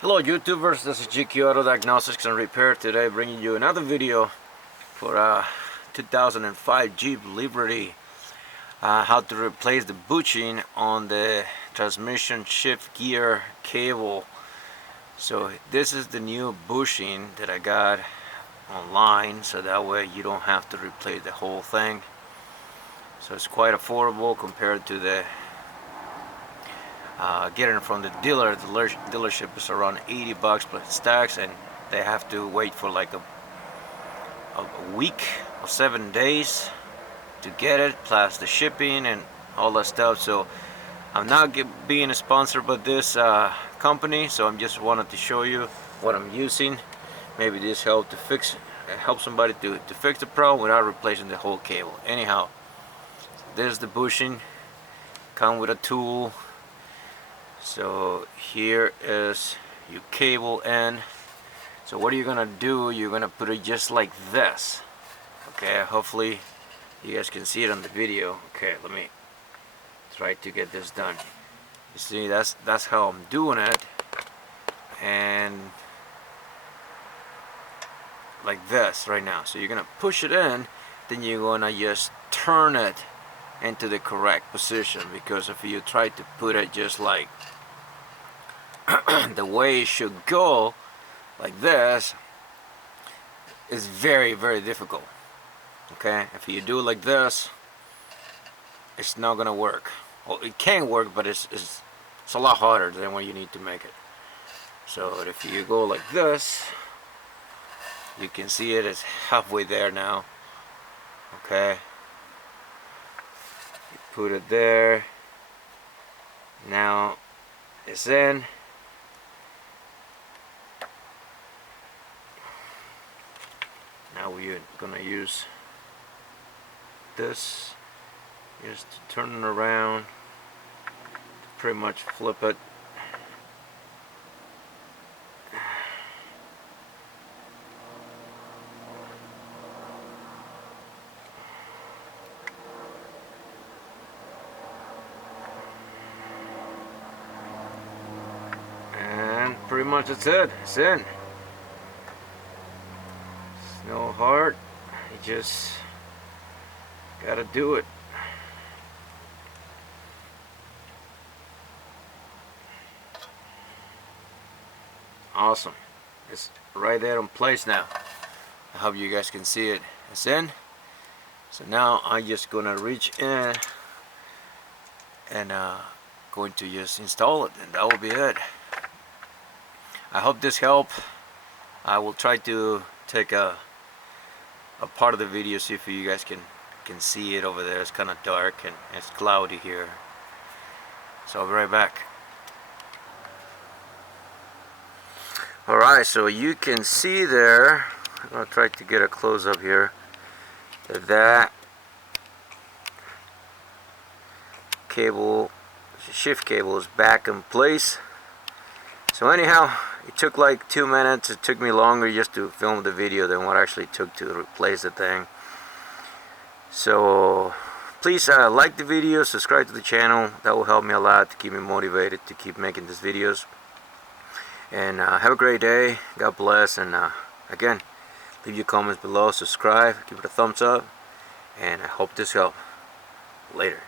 Hello YouTubers, this is GQ Auto Diagnostics and Repair. Today bringing you another video for 2005 Jeep Liberty. How to replace the bushing on the transmission shift gear cable. So this is the new bushing that I got online, so that way you don't have to replace the whole thing. So it's quite affordable compared to the getting it from the dealer. The dealership is around 80 bucks plus tax, and they have to wait for like a week or 7 days to get it, plus the shipping and all that stuff. So I'm not being sponsored by this company, so I'm just wanted to show you what I'm using. Maybe this help somebody to fix the problem without replacing the whole cable. Anyhow, there's the bushing, come with a tool. So here is your cable end. So what are you gonna do? You're gonna put it just like this. Okay, hopefully you guys can see it on the video. Okay, let me try to get this done. You see, that's how I'm doing it, and like this right now. So you're gonna push it in, then you're gonna just turn it into the correct position, because if you try to put it just like the way it should go, like this, is very, very difficult. Okay, if you do it like this, it's not gonna work. Well, it can work, but it's a lot harder than what you need to make it. So if you go like this, you can see it's halfway there now. Okay, you put it there. Now it's in. Now we're gonna use this just to turn it around, to pretty much flip it. And pretty much that's it. It's in. No hard, you just gotta do it. Awesome, it's right there in place now. I hope you guys can see it. It's in. So now I'm just gonna reach in and going to just install it, and that will be it. I hope this helped. I will try to take a part of the video, see if you guys can see it over there. It's kind of dark and it's cloudy here, so I'll be right back. Alright, so you can see there, I'm going to try to get a close up here, that cable, shift cable, is back in place. So anyhow, it took like 2 minutes. It took me longer just to film the video than what it actually took to replace the thing. So please like the video, subscribe to the channel. That will help me a lot to keep me motivated to keep making these videos. And have a great day. God bless. And again, leave your comments below, subscribe, give it a thumbs up, and I hope this helped. Later.